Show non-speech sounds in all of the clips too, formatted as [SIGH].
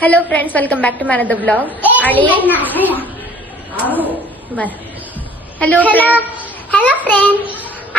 Hello friends welcome back to man the blog आणि बर hello hello hello friend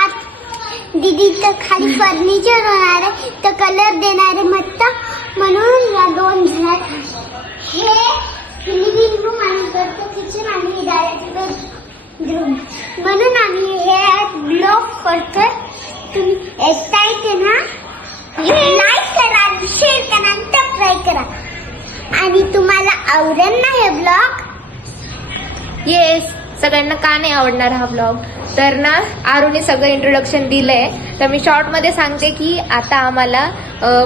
आज दीदी तर खाली फर्निचर होणार आहे. तर कलर देणार आहे मस्त. म्हणून या दोन झाड हे लिव्हिंग रूम आणि वरचं किचन आणि डायरेक्ट रूम म्हणून आम्ही हे ब्लॉग करतोय. तुम्ही एक्साइट आहे ना आणि तुम्हाला आवडेल ना हे ब्लॉग येस सगळ्यांना का नाही आवडणार हा ब्लॉग तर ना आरूने सगळं इंट्रोडक्शन दिलंय. तर मी शॉर्टमध्ये सांगते की आता आम्हाला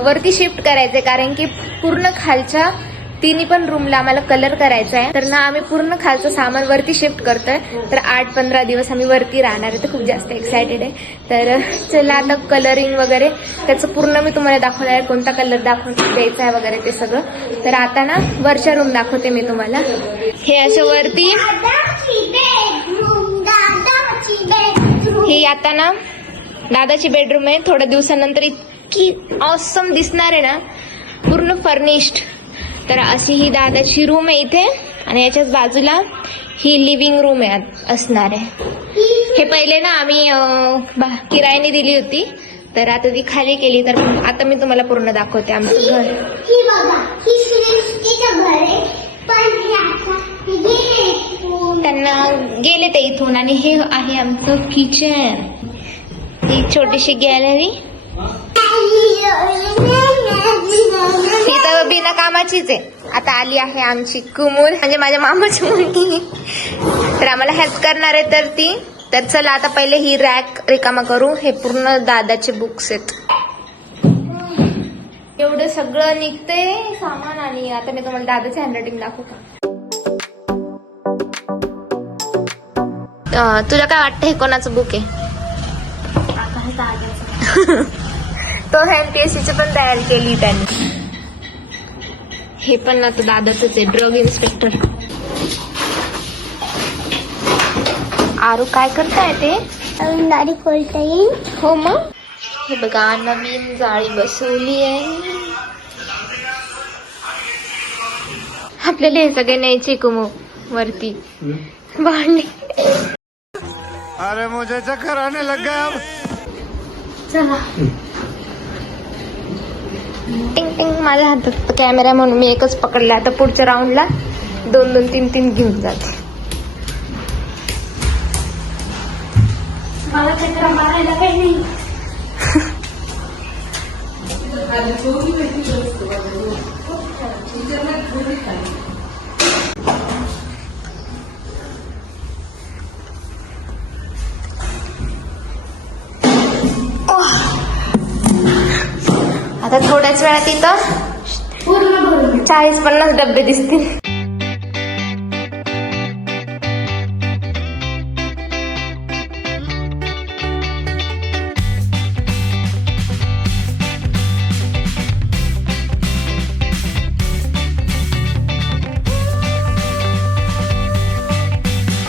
वरती शिफ्ट करायचंय कारण की पूर्ण खालच्या तिन्ही पण रूमला आम्हाला कलर करायचा आहे तर ना आम्ही पूर्ण खालचं सामान वरती शिफ्ट करतोय. तर आठ पंधरा दिवस आम्ही वरती राहणार आहे. तर खूप जास्त एक्सायटेड आहे. तर चला आता कलरिंग वगैरे त्याचं पूर्ण मी तुम्हाला दाखवणार आहे. कोणता कलर दाखवून द्यायचा आहे वगैरे ते सगळं. तर आता ना वरच्या रूम दाखवते मी तुम्हाला. हे असं वरती. ही आता ना दादाची बेडरूम आहे. थोड्या दिवसानंतर इतकी ऑसम दिसणार आहे ना. पूर्ण फर्निश्ड तर अशी ही दादाची रूम आहे इथे. आणि याच्याच बाजूला ही लिव्हिंग रूम आहे असणार आहे. हे पहिले ना आम्ही किरायाने दिली होती. तर आता ती खाली केली. तर आता मी तुम्हाला पूर्ण दाखवते आमचं घर. त्यांना गेले ते इथून. आणि हे आहे आमचं किचन ही छोटीशी गॅलरी तर बिना कामाचीच आहे. आता आली आहे आमची कुमूल म्हणजे माझ्या मामाची मुलगी. तर आम्हाला हेल्प करणार आहे तर ती. तर चला आता पहिले ही रॅक रिकामा करू. हे पूर्ण दादाचे बुक्स आहेत. एवढं सगळं निघतंय सामान आणि आता मी तुम्हाला दादाचे हँडरायटिंग दाखवू का? तुला काय वाटतं हे कोणाचं बुक आहे? [LAUGHS] तो एमपीएससीची पण तयारी केली त्यांनी. हे पण आता दादाच आहे ड्रग इन्स्पेक्टर आरू काय करताय ते? दाढी खोलता येईल. हो मग. हे बघा नवीन जाळी बसवली आहे. आपल्याला हे सगळे न्यायचे कुमो वरती. भांडी. अरे मुझे चक्कर आने लग गया अब. चला. टिंग टिंग माझ्या हातात कॅमेरा म्हणून मी एकच पकडला. आता पुढच्या राऊंडला दोन दोन तीन तीन घेऊन जाते. मला चक्र मारायला काही नाही. [LAUGHS] आता थोड्याच वेळात इथं चाळीस पन्नास डबे दिसतील.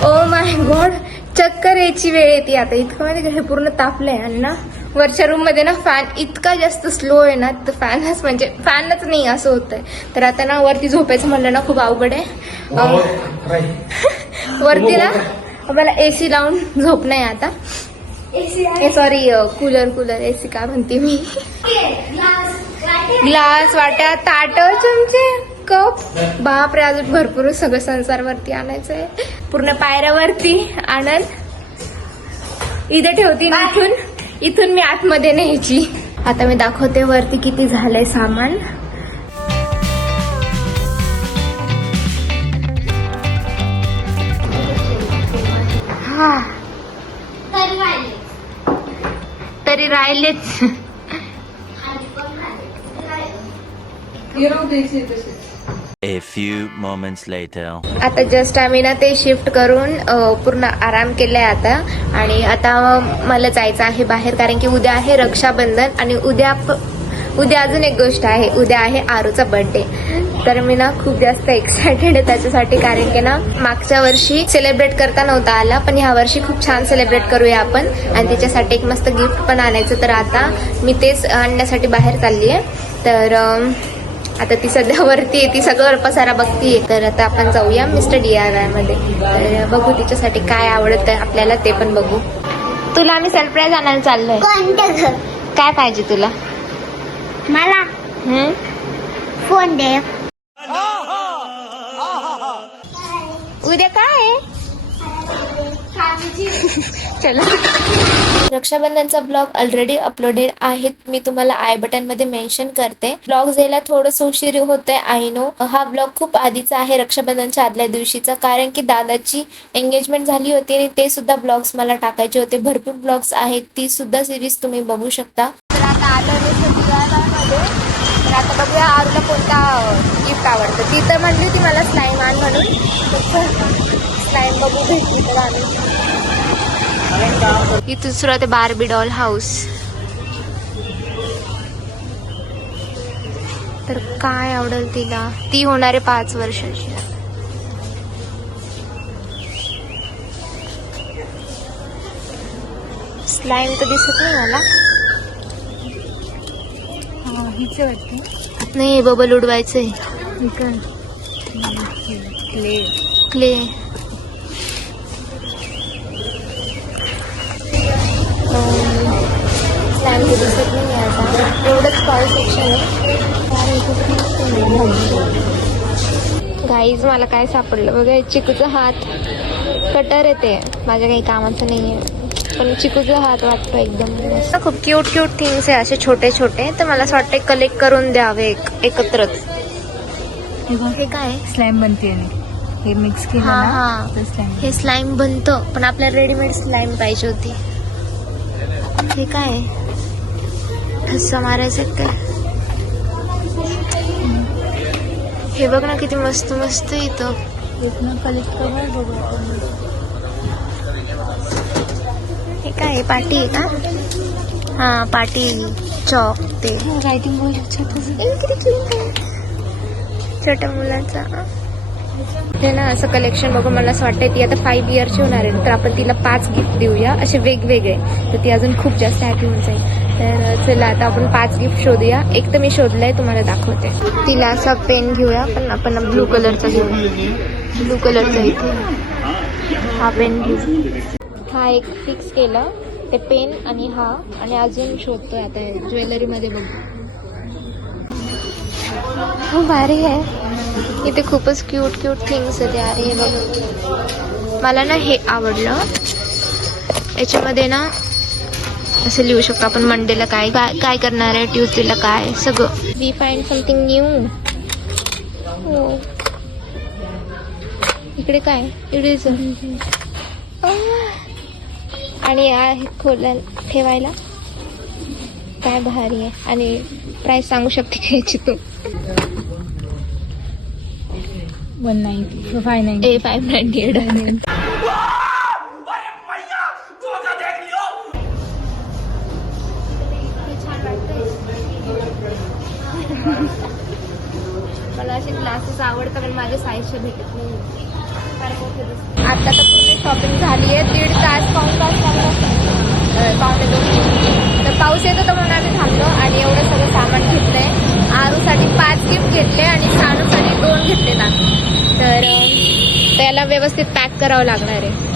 ओ माय गॉड चक्कर यायची वेळ येते आता. इतकं माहिती का हे पूर्ण तापलंय आणि ना वरच्या रूममध्ये ना फॅन इतका जास्त स्लो आहे ना तर फॅनच म्हणजे फॅनच नाही असं होतंय. तर आता ना वरती झोपायचं म्हणलं ना खूप अवघड आहे. वरती ना मला एसी लावून झोप नाही आता. सॉरी कूलर कूलर एसी का म्हणते मी? ग्लास वाट्या ताट चमचे कप. बापरे अजून भरपूर सगळं संसारवरती आणायचं आहे पूर्ण पायऱ्यावरती आणल. इथे ठेवती आणि इथून मी आतमध्ये न्यायची. आता मी दाखवते वरती किती झालंय सामान. हा. तरी राहिलेच. A few moments later. आता जस्ट आम्ही ना ते शिफ्ट करून पूर्ण आराम केलाय आता. आणि आता मला जायचं आहे बाहेर कारण की उद्या आहे रक्षाबंधन आणि उद्या उद्या अजून एक गोष्ट आहे. उद्या आहे आरूचा बर्थडे तर मी ना खूप जास्त एक्सायटेड आहे त्याच्यासाठी कारण की ना मागच्या वर्षी सेलिब्रेट करता नव्हता आला पण ह्या वर्षी खूप छान सेलिब्रेट करूया आपण. आणि त्याच्यासाठी एक मस्त गिफ्ट पण आणायचं. तर आता मी तेच आणण्यासाठी बाहेर चालली आहे तर आता ती सध्या वरती आहे ती सगळं पसारा बघतीये. तर आता आपण जाऊया मिस्टर डी आय वायमध्ये. तर बघू तिच्यासाठी काय आवडत आहे आपल्याला ते पण बघू. तुला आम्ही सरप्राईज आणायला चाललोय. काय पाहिजे तुला? मला? फोन दे. उद्या काय [LAUGHS] चला. रक्षाबंधनचा ब्लॉग ऑलरेडी अपलोडेड आहेत. मी तुम्हाला आय बटनमध्ये मेन्शन करते. ब्लॉग जायला थोडस उशीर आहे आय नो हा ब्लॉग खूप आधीचा आहे रक्षाबंधनच्या आदल्या दिवशीचा. कारण की दादाची एंगेजमेंट झाली होती आणि ते सुद्धा ब्लॉग्स मला टाकायचे होते. भरपूर ब्लॉग्स आहेत. ती सुद्धा सिरीज तुम्ही बघू शकता. तर आता आलो तर आता बघूया आरूला कोणता गिफ्ट आवडतं. ती तर म्हणली होती मला स्लाईम आण म्हणून. स्लाईम बघू भेटली तर आम्ही. इथून सुरू होते बार्बी डॉल हाऊस तर काय आवडेल तिला? ती होणारे पाच वर्षाची. स्लाईम तर दिसत नाही मला. हीच वाटते. नाही बबल उडवायचंय. क्ले दिसत नाही आता एवढंच टॉय सेक्शन आहे गाईज मला काय सापडलं? बघा चिकूचा हात कटर येते माझ्या काही कामाचं नाही आहे पण चिकूचा हात वाटतो एकदम मस्त. खूप क्यूट क्यूट थिंग्स आहे असे छोटे छोटे. तर मला असं वाटतं कलेक्ट करून द्यावे एक एकत्रच. हे काय स्लॅम बनते हे मिक्स केलं हा, हा. हे स्लाईम बनतं. पण आपल्याला रेडीमेड स्लाईम पाहिजे होती. हे काय आहे? ठसा मारायचं काय हे बघ ना किती मस्त मस्त इथं. हे काय आहे? पाटी आहे का हा पाटी चॉक ते रायटिंग किती. छोट्या मुलांचा ते ना असं कलेक्शन बघून मला असं वाटतं ती आता फाईव्ह इयरची होणार आहे. तर आपण तिला पाच गिफ्ट देऊया. असे वेगवेगळे. तर ती अजून खूप जास्त हॅपी होऊन जाईल. तर चला आता आपण पाच गिफ्ट शोधूया. एक तर मी शोधलंय तुम्हाला दाखवते. तिला असा पेन घेऊया. पण आपण ब्लू कलरचा घेऊ. ब्लू कलरचा इथे हा पेन घेऊ. हा एक फिक्स केला. ते पेन आणि हा. आणि अजून शोधतोय आता ज्वेलरीमध्ये बघू. खूप भारी आहे. इथे खूपच क्यूट क्यूट थिंग्स आहेत यार हे बघ. मला ना हे आवडलं. याच्यामध्ये ना असं लिहू शकतो आपण मंडेला काय काय करणार आहे ट्युजडेला काय सगळं. वी फाइंड समथिंग न्यू हो. इकडे काय? इकडे आणि आहे खोलायला ठेवायला. काय भारी आहे. आणि प्राइस सांगू शकते का याची तू? One ninety five ninety A five ninety eight मला असे क्लासेस आवडतात पण माझ्या साईजच्या भेटत नाही. आता तर पूर्ण शॉपिंग झाली आहे दीड तास लागला अं, पावणे दोन तर पाऊस येतो तर म्हणून आम्ही थांबलो आणि एवढं सगळं सामान घेतलंय. आरूसाठी पाच गिफ्ट घेतले आणि सानूसाठी घेतलेला. तर त्याला व्यवस्थित पॅक करावं लागणार आहे.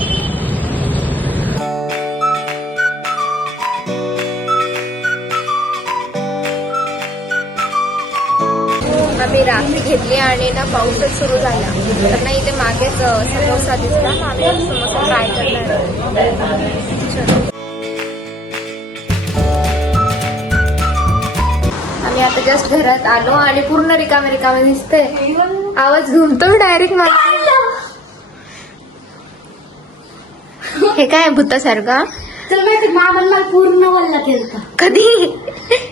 आम्ही राखी घेतली आणि ना पाऊसच सुरू झाला. तर नाही इथे मागेच समोसा दिसला. मग आम्ही समोसा ट्राय करणार आम्ही आता जस्ट घरात आलो आणि पूर्ण रिकामे रिकामे दिसते आवाज घुमतो डायरेक्ट मला हे काय भूतासारखं? तुला माहिती मामाला पूर्ण वल्ला केलं कधी?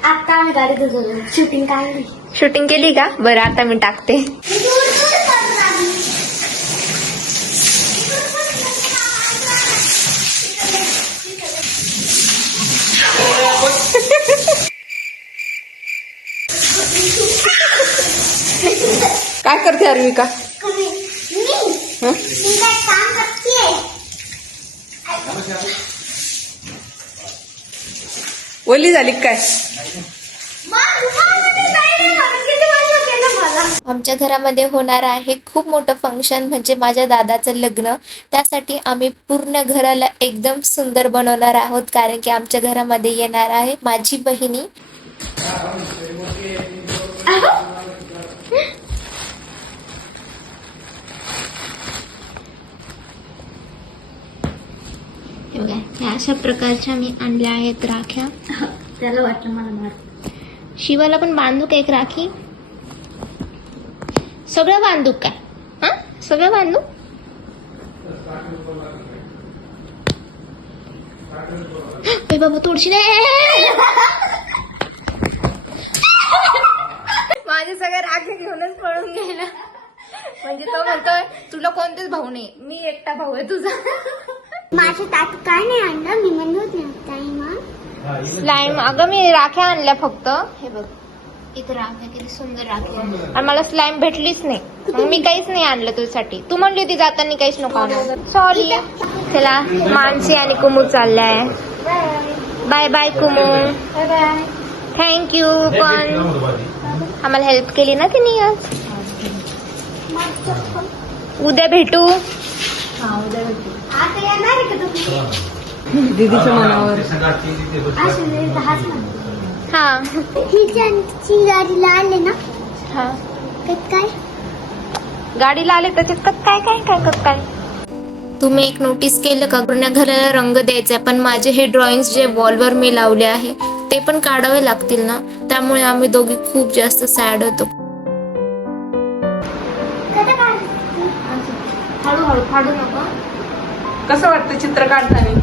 आता आम्ही गाडी शूटिंग काढली शूटिंग केली का? बरं आता मी टाकते. काय करते अर्विका? मी? मी काय काम करते ओली झाली काय? आमच्या घरामध्ये होणार आहे खूप मोठं फंक्शन म्हणजे माझ्या दादाचं लग्न. त्यासाठी आम्ही पूर्ण घराला एकदम सुंदर बनवणार आहोत कारण की आमच्या घरामध्ये येणार आहे माझी बहिणी. हे बघा ह्या अशा प्रकारच्या मी आणल्या आहेत राख्या. त्याला वाटलं मला मार. शिवाला पण बांधू का एक राखी. सगळं बांधू काय? हा? सगळं बांधू ए बाबा तोडशी नाही माझे सगळे राखी घेऊनच पळून गेला. म्हणजे तो म्हणतोय तुला कोणतेच भाऊ नाही. मी एकटा भाऊ आहे तुझा. माझ्या ताट काय नाही आणलं? मी म्हणत नाही मग स्लाइम अगं मी राख्या आणल्या फक्त. हे बघ. इथं राख्या किती सुंदर राख्या. आणि मला स्लाइम भेटलीच नाही. मग मी काहीच नाही आणलं तुझ्यासाठी. तू म्हणली होती जाताना काहीच नको सॉरी त्याला मानसी आणि कुमू चाललाय. Bye bye Kumu. थँक्यू पण आम्हाला हेल्प केली ना तिने आज? उद्या भेटू. आता येणार आहे का तुम्ही? दीदीच्या मनावर. असं दहाच ना. हा. ही त्यांची गाडीला आले ना हा. काय? गाडीला आले त्याच्यात कत काय काय काय कत काय? तुम्ही एक नोटीस केलं का? पूर्ण घराला रंग द्यायचा पण माझे हे ड्रॉइंग्स जे वॉलवर मी लावले आहे ते पण काढावे लागतील ना? त्यामुळे आम्ही दोघी खूप जास्त सॅड होतो. कसं काय हळूहळू फाडू नका. कसं वाटतं चित्र काढताना?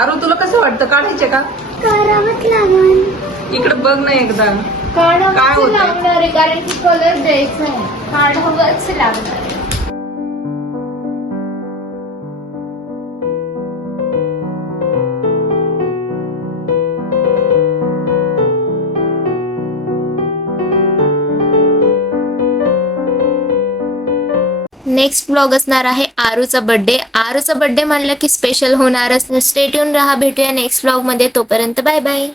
आरू तुला कसं वाटतं? काढायचे का? करावंच लागेल इकडे बघ ना एकदा. काय काढावंच होतंय? लागणार आहे कारण की कलर द्यायचा आहे. काढावंच लागणार आहे. नेक्स्ट ब्लॉग असणार आहे आरूचा बर्थडे आरूचा बर्थडे म्हणलं की स्पेशल होणारच. स्टेट्यून राहा भेटूया नेक्स्ट ब्लॉगमध्ये तोपर्यंत बाय बाय